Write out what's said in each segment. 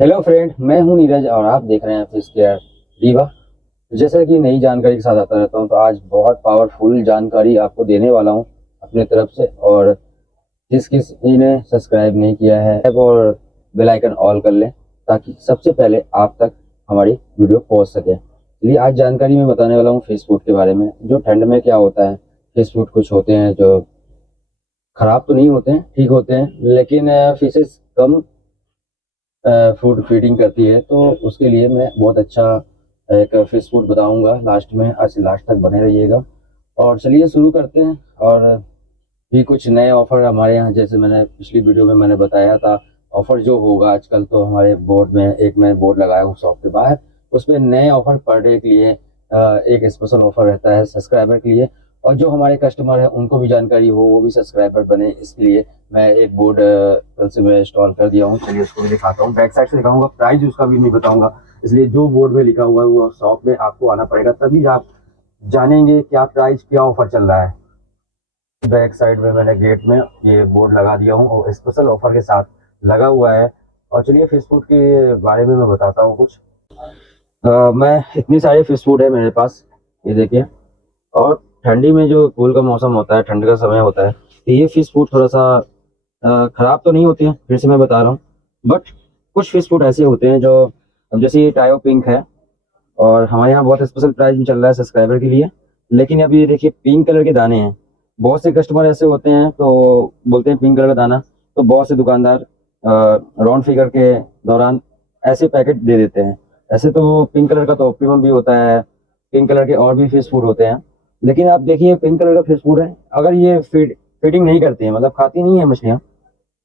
Hello friend, मैं हूं नीरज और आप देख रहे हैं फिश केयर रीवा। जैसा कि नई जानकारी के साथ आता रहता हूं, तो आज बहुत पावरफुल जानकारी आपको देने वाला हूं अपने तरफ से। और जिस किसी ने सब्सक्राइब नहीं किया है और बेल आइकन ऑल कर लें, ताकि सबसे पहले आप तक हमारी वीडियो पहुंच सके। चलिए, आज जानकारी मैं बताने वाला हूं फिश फूड के बारे में। जो ठंड में क्या होता है, फिश फूड कुछ होते हैं जो खराब तो नहीं होते हैं, ठीक होते हैं, लेकिन फिशेस कम फूड फीडिंग करती है। तो उसके लिए मैं बहुत अच्छा एक फिश फूड बताऊंगा लास्ट में। आज लास्ट तक बने रहिएगा। और चलिए शुरू करते हैं। और भी कुछ नए ऑफर हमारे यहाँ, जैसे मैंने पिछली वीडियो में मैंने बताया था, ऑफर जो होगा आजकल, तो हमारे बोर्ड में एक मैं बोर्ड लगाया हूँ शॉप के बाहर। उस पर नए ऑफर पर डे के लिए एक स्पेशल ऑफर रहता है सब्सक्राइबर के लिए। और जो हमारे कस्टमर है उनको भी जानकारी हो, वो भी सब्सक्राइबर बने, इसलिए मैं एक बोर्ड कल से मैं इंस्टॉल कर दिया हूँ। चलिए उसको भी दिखाता हूँ, बैक साइड से दिखाऊंगा, प्राइस उसका भी नहीं बताऊंगा। इसलिए जो बोर्ड में लिखा हुआ है वो शॉप में आपको आना पड़ेगा, तभी आप जानेंगे क्या प्राइस, क्या ऑफर चल रहा है। बैक साइड में मैंने गेट में ये बोर्ड लगा दिया हूँ और स्पेशल ऑफर के साथ लगा हुआ है। और चलिए फिश फूड के बारे में मैं बताता हूँ कुछ। मैं इतनी सारी फिश फूड है मेरे पास, ये देखिए। और ठंडी में जो कूल का मौसम होता है, ठंड का समय होता है, तो ये फिश फूड थोड़ा सा खराब तो नहीं होती है, फिर से मैं बता रहा हूँ। बट कुछ फिश फूड ऐसे होते हैं जो, अब जैसे ये टायो पिंक है, और हमारे यहाँ बहुत स्पेशल प्राइस भी चल रहा है सब्सक्राइबर के लिए। लेकिन अभी ये देखिए पिंक कलर के दाने हैं। बहुत से कस्टमर ऐसे होते हैं तो बोलते हैं पिंक कलर का दाना, तो बहुत से दुकानदार राउंड फिगर के दौरान ऐसे पैकेट दे देते हैं। ऐसे तो पिंक कलर का तो ऑप्टिमम भी होता है, पिंक कलर के और भी फिश फूड होते हैं। लेकिन आप देखिए पिंक कलर का फिश फूड है, अगर ये फीडिंग नहीं करती है, मतलब खाती नहीं है मछलियाँ,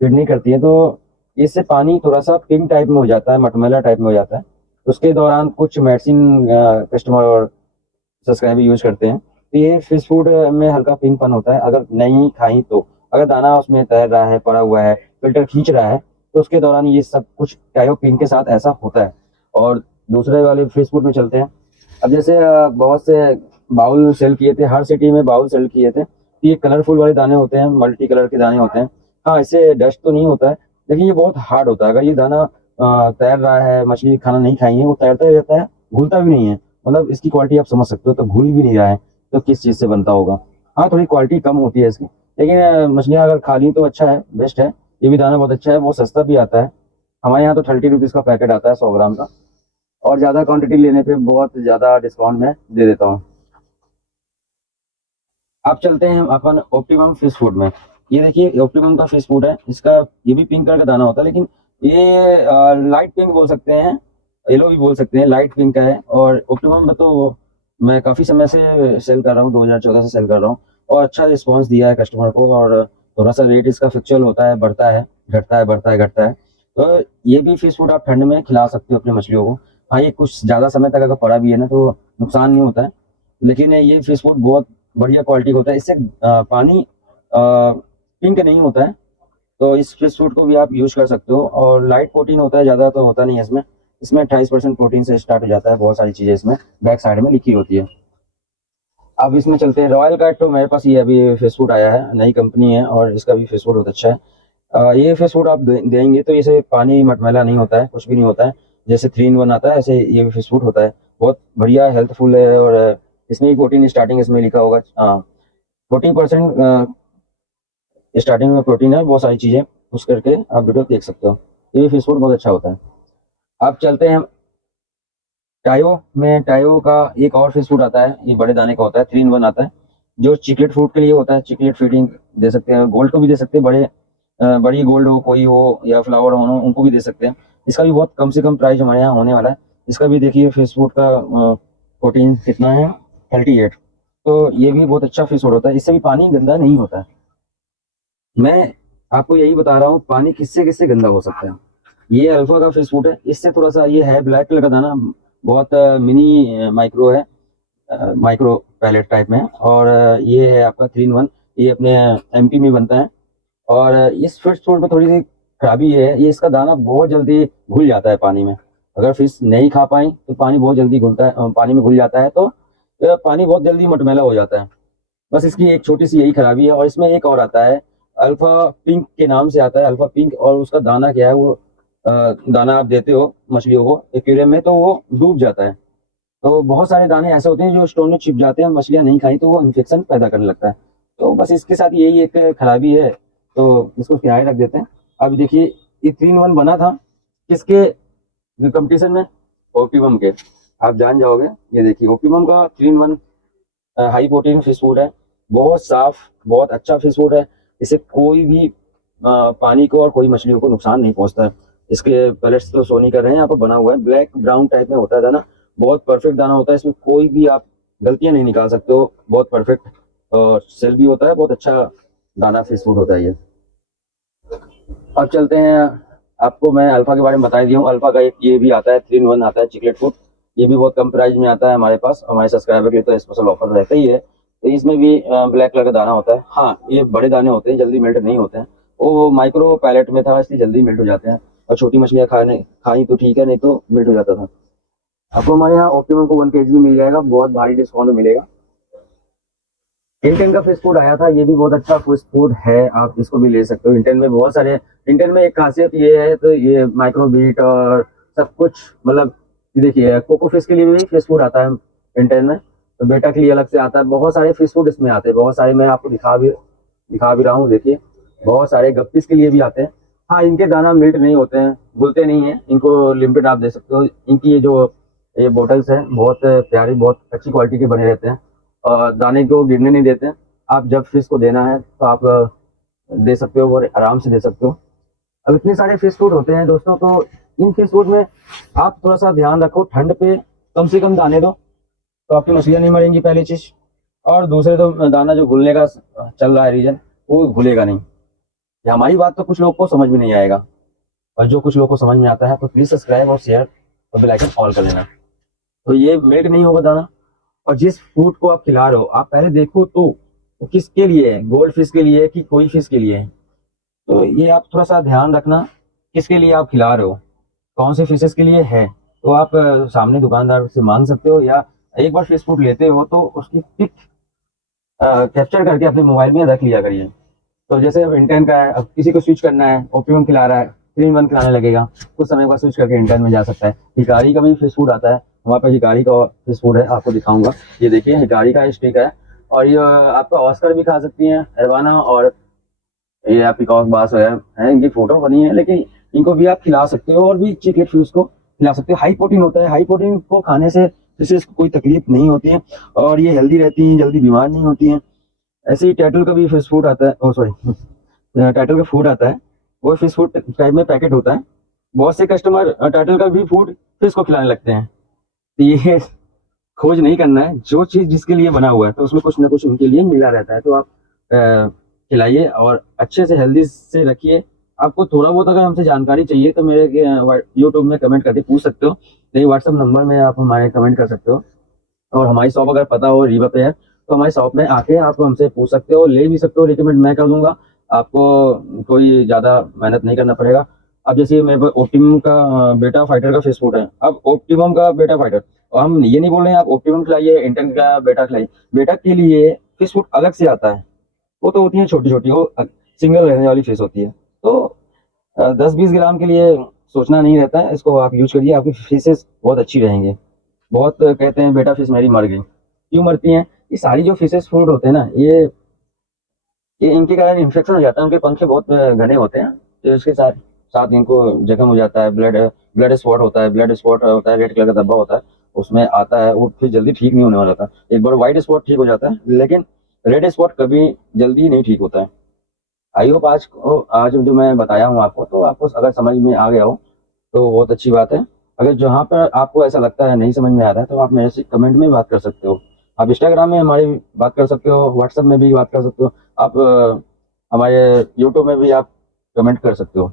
फीड नहीं करती है, तो इससे पानी थोड़ा सा पिंक टाइप में हो जाता है, मटमैला टाइप में हो जाता है। उसके दौरान कुछ मेडिसिन कस्टमर और सब्सक्राइबर यूज करते हैं, तो ये फिश फूड में हल्का पिंकपन होता है अगर नहीं खाई तो। अगर दाना उसमें तैर रहा है, पड़ा हुआ है, फिल्टर खींच रहा है, तो उसके दौरान ये सब कुछ टायो पिंक के साथ ऐसा होता है। और दूसरे वाले फिश फूड में चलते हैं। अब जैसे बहुत से बाउल सेल किए थे, हर सिटी में बाउल सेल किए थे, तो ये कलरफुल वाले दाने होते हैं, मल्टी कलर के दाने होते हैं। हाँ, इससे डस्ट तो नहीं होता है, लेकिन ये बहुत हार्ड होता है। अगर ये दाना तैर रहा है, मछली खाना नहीं खाई है, वो तैरता ही रहता है, घुलता भी नहीं है। मतलब इसकी क्वालिटी आप समझ सकते हो, तो घुल भी नहीं रहा है, तो किस चीज़ से बनता होगा। हाँ, थोड़ी क्वालिटी कम होती है इसकी, लेकिन मछलियाँ अगर खा ली तो अच्छा है, बेस्ट है। ये भी दाना बहुत अच्छा है, बहुत सस्ता भी आता है। हमारे यहाँ तो 30 रुपीज़ का पैकेट आता है 100 ग्राम का। और ज़्यादा क्वांटिटी लेने पे बहुत ज़्यादा डिस्काउंट में दे देता हूँ। अब चलते हैं अपन ऑप्टिमम फिश फूड में। ये देखिए ऑप्टिमम का फिश फूड है, इसका ये भी पिंक कलर का दाना होता है, लेकिन ये लाइट पिंक बोल सकते हैं, येलो भी बोल सकते हैं, लाइट पिंक का है। और ऑप्टिमम में तो मैं काफ़ी समय से सेल कर रहा हूँ, 2014 से सेल कर रहा हूँ, और अच्छा रिस्पॉन्स दिया है कस्टमर को। और थोड़ा सा रेट इसका फ्लक्चुअल होता है, बढ़ता है, घटता है, बढ़ता है, घटता है। तो ये भी फिश फूड आप ठंड में खिला सकते हो अपनी मछलियों को। हाँ, ये कुछ ज़्यादा समय तक अगर पड़ा भी है ना, तो नुकसान नहीं होता है। लेकिन ये फिश फूड बहुत बढ़िया क्वालिटी होता है, इससे पानी पिंक नहीं होता है। तो इस फिश फूड को भी आप यूज कर सकते हो। और लाइट प्रोटीन होता है, ज़्यादा तो होता नहीं है इसमें। इसमें 28% प्रोटीन से स्टार्ट हो जाता है, बहुत सारी चीज़ें इसमें बैक साइड में लिखी होती है। अब इसमें चलते हैं रॉयल का। तो मेरे पास ये अभी फिश फूड आया है, नई कंपनी है, और इसका भी फिश फूड बहुत अच्छा है। ये फिश फूड आप देंगे तो इसे पानी मटमैला नहीं होता है, कुछ भी नहीं होता है। जैसे 3 in 1 आता है, ऐसे ये भी फिश फूड होता है। बहुत बढ़िया हेल्थफुल है। और इसमें भी प्रोटीन स्टार्टिंग इसमें लिखा होगा, 40% स्टार्टिंग में प्रोटीन है, बहुत सारी चीज़ें उस करके आप वीडियो देख सकते हो। ये फिश फूड बहुत अच्छा होता है। अब चलते हैं टायो में। टायो का एक और फिश फूड आता है, ये बड़े दाने का होता है, 3 in 1 आता है, जो चिकलेट फूड के लिए होता है। चिकलेट फीडिंग दे सकते हैं, गोल्ड को भी दे सकते हैं, बड़े बड़ी गोल्ड हो कोई हो या फ्लावर हो, उनको भी दे सकते हैं। इसका भी बहुत कम से कम प्राइस हमारे यहाँ होने वाला है। इसका भी देखिए फिश फूड का प्रोटीन कितना है, 38। तो ये भी बहुत अच्छा फिश फूड होता है, इससे भी पानी गंदा नहीं होता है। मैं आपको यही बता रहा हूँ पानी किससे किससे गंदा हो सकता है। ये अल्फा का फिश फूड है, इससे थोड़ा सा ये है ब्लैक कलर का दाना, बहुत मिनी माइक्रो है, माइक्रो पैलेट टाइप में। और ये है आपका 3 in 1, ये अपने एमपी में बनता है। और इस फिश फूड में थोड़ी सी खराबी ये है, ये इसका दाना बहुत जल्दी घुल जाता है पानी में। अगर फिश नहीं खा पाई तो पानी बहुत जल्दी घुलता है, पानी में घुल जाता है, तो पानी बहुत जल्दी मटमैला हो जाता है। बस इसकी एक छोटी सी यही खराबी है। और इसमें एक और आता है, अल्फा पिंक के नाम से आता है, अल्फा पिंक। और उसका दाना क्या है, वो दाना आप देते हो मछलियों को एक्वेरियम में तो वो डूब जाता है। तो बहुत सारे दाने ऐसे होते हैं जो स्टोन में छिप जाते हैं, मछलियां नहीं खाई तो वो इन्फेक्शन पैदा करने लगता है। तो बस इसके साथ यही एक खराबी है, तो इसको किनारे रख देते हैं। अब देखिए ये 3-1 बना था किसके कंपटीशन में, ओप्टिमम के। आप जान जाओगे, ये देखिए ओप्टिमम का 3-1 हाई प्रोटीन फिश फूड है। बहुत साफ, बहुत अच्छा फिश फूड है। इसे कोई भी पानी को और कोई मछलियों को नुकसान नहीं पहुंचता है। इसके पैलेट्स तो सोनी कर रहे हैं, यहाँ पर बना हुआ है, ब्लैक ब्राउन टाइप में होता है दाना। बहुत परफेक्ट दाना होता है, इसमें कोई भी आप गलतियां नहीं निकाल सकते हो। बहुत परफेक्ट और सेल भी होता है, बहुत अच्छा दाना फिश फूड होता है ये। अब चलते हैं, आपको मैं अल्फा के बारे में बता ही दिया हूँ। अल्फा का एक ये भी आता है 3-1 आता है चिकलेट फूड। ये भी बहुत कम प्राइस में आता है हमारे पास, हमारे सब्सक्राइबर के लिए तो स्पेशल ऑफर रहता ही है। तो इसमें भी ब्लैक कलर का दाना होता है। हाँ, ये बड़े दाने होते हैं, जल्दी मेल्ट नहीं होते हैं। वो माइक्रो पैलेट में था इसलिए जल्दी मेल्ट हो जाते हैं, और छोटी मछलियाँ खाने खाई तो ठीक है, नहीं तो मेल्ट हो जाता था। आपको हमारे यहाँ ऑप्टिमम को 1 केजी मिल जाएगा, बहुत भारी डिस्काउंट मिलेगा। इंटेन का फिश फूड आया था, ये भी बहुत अच्छा फिश फूड है, आप इसको भी ले सकते हो। इंटेन में बहुत सारे, इंटेन में एक खासियत ये है तो ये माइक्रोबीट और सब कुछ, मतलब ये देखिए कोको फिश के लिए भी फिश फूड आता है इंटेन में, तो बेटा के लिए अलग से आता है। बहुत सारे फिश फूड इसमें आते हैं, बहुत सारे मैं आपको दिखा भी रहा हूँ, देखिए बहुत सारे गप्पीस के लिए भी आते हैं। हाँ, इनके दाना मिल्ट नहीं होते हैं, घुलते नहीं है, इनको लिमिटेड आप दे सकते हो। इनकी ये बोटल्स हैं बहुत प्यारी, बहुत अच्छी क्वालिटी के बने रहते हैं, और दाने को गिरने नहीं देते हैं। आप जब फिश को देना है तो आप दे सकते हो और आराम से दे सकते हो। अब इतने सारे फिश फूड होते हैं दोस्तों, तो इन फिश फूड में आप थोड़ा सा ध्यान रखो, ठंड पे कम से कम दाने दो, तो आपकी मछलियां नहीं मरेंगी पहली चीज। और दूसरे तो दाना जो घुलने का चल रहा है रीजन, वो घुलेगा नहीं। ये हमारी बात तो कुछ लोग को समझ में नहीं आएगा, और जो कुछ लोग को समझ में आता है तो प्लीज सब्सक्राइब और शेयर और बेल आइकन ऑल कर लेना। तो ये मेल्ट नहीं होगा दाना। और जिस फूड को आप खिला रहे हो, आप पहले देखो तो वो किसके लिए है, गोल्ड फिश के लिए है कि कोई फिश के लिए है। तो ये आप थोड़ा सा ध्यान रखना, किसके लिए आप खिला रहे हो, कौन से फिशेस के लिए है। तो आप सामने दुकानदार से मांग सकते हो, या एक बार फिश फूड लेते हो तो उसकी पिक कैप्चर करके अपने मोबाइल में रख लिया करिए। तो जैसे अब इंटेन का है, अब किसी को स्विच करना है, ओपियम खिला रहा है, 3-1 खिलाने लगेगा, कुछ समय बाद स्विच करके इंटेन में जा सकता है। हिकारी का भी फिश फूड आता है, हमारे पास हिकारी का फिश फूड है, आपको दिखाऊंगा। ये देखिए हिकारी का स्टिक है, और ये आपका ऑस्कर भी खा सकती हैं, एरवाना, और ये आपकी कॉक बास वगैरह है, इनकी फोटो बनी है, लेकिन इनको भी आप खिला सकते हो, और भी चिकलेट फिश को खिला सकते हो। हाई प्रोटीन होता है, हाई प्रोटीन को खाने से फिशेस को कोई तकलीफ नहीं होती है, और ये हेल्दी रहती हैं, जल्दी बीमार नहीं होती हैं। ऐसे ही टैटल का भी फिश फूड आता है, ओ सॉरी टाइटल का फूड आता है, वो फिश फूड टाइप में पैकेट होता है। बहुत से कस्टमर टाइटल का भी फूड फिश को खिलाने लगते हैं। तो ये खोज नहीं करना है, जो चीज जिसके लिए बना हुआ है तो उसमें कुछ ना कुछ उनके लिए मिला रहता है। तो आप खिलाइए और अच्छे से हेल्दी से रखिए। आपको थोड़ा बहुत अगर हमसे जानकारी चाहिए तो मेरे यूट्यूब में कमेंट करके पूछ सकते हो, नहीं व्हाट्सअप नंबर में आप हमारे कमेंट कर सकते हो। और हमारी शॉप अगर पता हो रीवा पे है तो हमारी शॉप में आके आप हमसे पूछ सकते हो, ले भी सकते हो, रिकमेंड मैं कर दूंगा। आपको कोई ज़्यादा मेहनत नहीं करना पड़ेगा। अब जैसे मेरे पास ऑप्टिमम का बेटा फाइटर का फेस फूड है, अब ऑप्टिमम का बेटा फाइटर, और हम ये नहीं बोल रहे हैं आप ऑप्टिमम खिलाइए, इंटेन का बेटा खिलाइए। बेटा के लिए फिश फूड अलग से आता है, वो तो होती है छोटी छोटी, वो सिंगल रहने वाली फिश होती है। तो 10-20 ग्राम के लिए सोचना नहीं रहता है, इसको आप यूज करिए, आपकी फिशेस बहुत अच्छी रहेंगी। बहुत कहते हैं बेटा फिश मेरी मर गई, क्यों मरती हैं? ये सारी जो फिशेस फूड होते हैं ना, ये इनके कारण इन्फेक्शन हो जाता है, उनके पंखे बहुत घने होते हैं, तो इसके साथ साथ इनको जख्म हो जाता है, ब्लड ब्लड स्पॉट होता है, ब्लड स्पॉट होता है, रेड कलर का धब्बा होता है, उसमें आता है, वो फिर जल्दी ठीक नहीं होने वाला था। एक बार व्हाइट स्पॉट ठीक हो जाता है, लेकिन रेड स्पॉट कभी जल्दी नहीं ठीक होता है। आई होप आज जो मैं बताया हूँ आपको, तो आपको अगर समझ में आ गया हो तो बहुत अच्छी बात है। अगर जहाँ पर आपको ऐसा लगता है नहीं समझ में आ रहा है तो आप मेरे से कमेंट में बात कर सकते हो। आप इंस्टाग्राम में हमारी बात कर सकते हो, व्हाट्सएप में भी बात कर सकते हो, आप हमारे यूट्यूब में भी आप कमेंट कर सकते हो।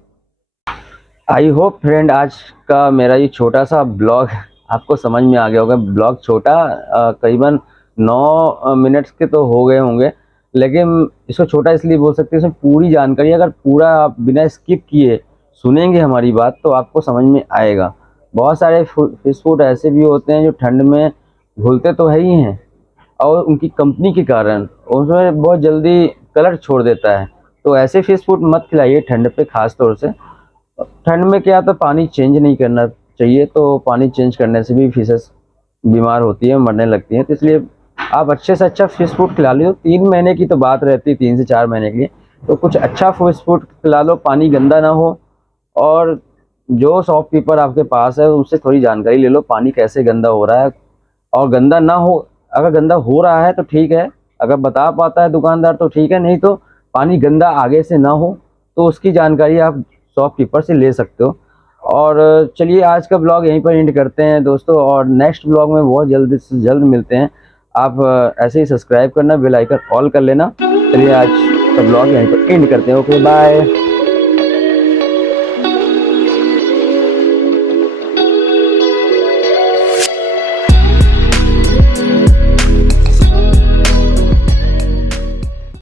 आई होप फ्रेंड आज का मेरा ये छोटा सा ब्लॉग आपको समझ में आ गया होगा। ब्लॉग छोटा, करीबन 9 मिनट्स के तो हो गए होंगे, लेकिन इसको छोटा इसलिए बोल सकते हैं, इसमें पूरी जानकारी अगर पूरा आप बिना स्किप किए सुनेंगे हमारी बात तो आपको समझ में आएगा। बहुत सारे फिश फूड ऐसे भी होते हैं जो ठंड में घुलते तो है ही हैं, और उनकी कंपनी के कारण उसमें बहुत जल्दी कलर छोड़ देता है। तो ऐसे फिश फूड मत खिलाइए ठंड पे खास तौर से। ठंड में क्या तो पानी चेंज नहीं करना चाहिए, तो पानी चेंज करने से भी फिशेस बीमार होती है, मरने लगती हैं। तो इसलिए आप अच्छे से अच्छा फिश फूड खिला लो। 3 महीने की तो बात रहती है, 3 से 4 महीने के लिए, तो कुछ अच्छा फिश फूड खिला लो, पानी गंदा ना हो। और जो शॉपकीपर आपके पास है उससे थोड़ी जानकारी ले लो, पानी कैसे गंदा हो रहा है। और गंदा ना हो, अगर गंदा हो रहा है तो ठीक है, अगर बता पाता है दुकानदार तो ठीक है, नहीं तो पानी गंदा आगे से ना हो तो उसकी जानकारी आप शॉपकीपर से ले सकते हो। और चलिए आज का ब्लॉग यहीं पर एंड करते हैं दोस्तों, और नेक्स्ट ब्लॉग में बहुत जल्द से जल्द मिलते हैं। आप ऐसे ही सब्सक्राइब करना, बेल आइकन ऑल कर लेना। चलिए आज का ब्लॉग यहीं पर एंड करते हैं। Okay bye.